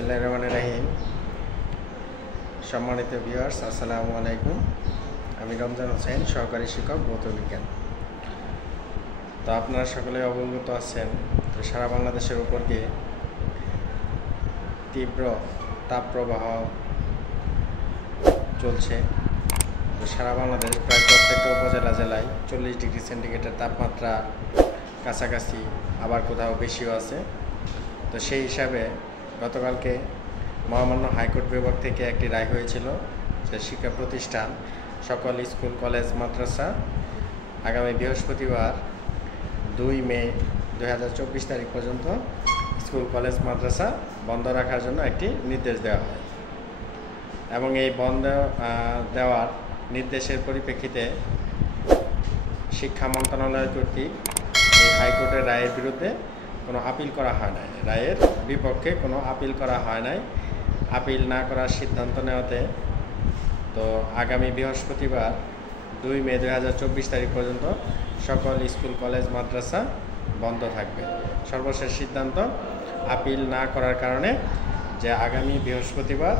বিসমিল্লাহির রহমানির রহিম। সম্মানিত ভিউয়ার্স, আসসালামু আলাইকুম। আমি রমজান হোসেন, সহকারী শিক্ষক ভৌত বিজ্ঞান। তো আপনারা সকলে অবগত আছেন, তো সারা বাংলাদেশের উপর দিয়ে তীব্র তাপপ্রবাহ চলছে। তো সারা বাংলাদেশ প্রায় প্রত্যেকটা উপজেলা জেলায় 40 ডিগ্রি সেন্টিগ্রেডের তাপমাত্রা কাছাকাছি, আবার কোথাও বেশিও আছে। তো সেই হিসাবে গতকালকে মহামান্য হাইকোর্ট বিভাগ থেকে একটি রায় হয়েছিল যে শিক্ষা প্রতিষ্ঠান, সকল স্কুল, কলেজ, মাদ্রাসা আগামী বৃহস্পতিবার 2 মে 2024 তারিখ পর্যন্ত স্কুল, কলেজ, মাদ্রাসা বন্ধ রাখার জন্য একটি নির্দেশ দেওয়া হয়। এবং এই বন্ধ দেওয়ার নির্দেশের পরিপ্রেক্ষিতে শিক্ষা মন্ত্রণালয় কর্তৃক এই হাইকোর্টের রায়ের বিরুদ্ধে কোনো আপিল করা হয় নাই, রায়ের বিপক্ষে কোনো আপিল করা হয় নাই। আপিল না করার সিদ্ধান্ত নেওয়াতে তো আগামী বৃহস্পতিবার 2 মে 2024 তারিখ পর্যন্ত সকল স্কুল, কলেজ, মাদ্রাসা বন্ধ থাকবে। সর্বশেষ সিদ্ধান্ত আপিল না করার কারণে যে আগামী বৃহস্পতিবার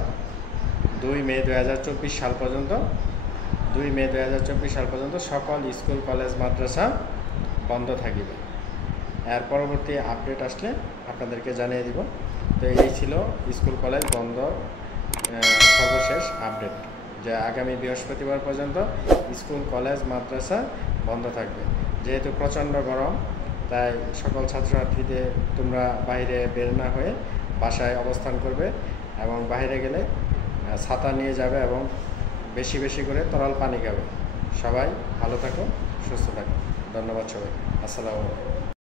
2 মে 2024 সাল পর্যন্ত সকল স্কুল, কলেজ, মাদ্রাসা বন্ধ থাকিবে। এর পরবর্তী আপডেট আসলে আপনাদেরকে জানিয়ে দিব। তো এই ছিল স্কুল, কলেজ বন্ধ সর্বশেষ আপডেট, যে আগামী বৃহস্পতিবার পর্যন্ত স্কুল, কলেজ, মাদ্রাসা বন্ধ থাকবে। যেহেতু প্রচণ্ড গরম, তাই সকল ছাত্রছাত্রীদের তোমরা বাইরে বের না হয়ে বাসায় অবস্থান করবে, এবং বাইরে গেলে ছাতা নিয়ে যাবে এবং বেশি বেশি করে তরল পানি খাবে। সবাই ভালো থাকো, সুস্থ থাকো। ধন্যবাদ সবাই। আসসালামু আলাইকুম।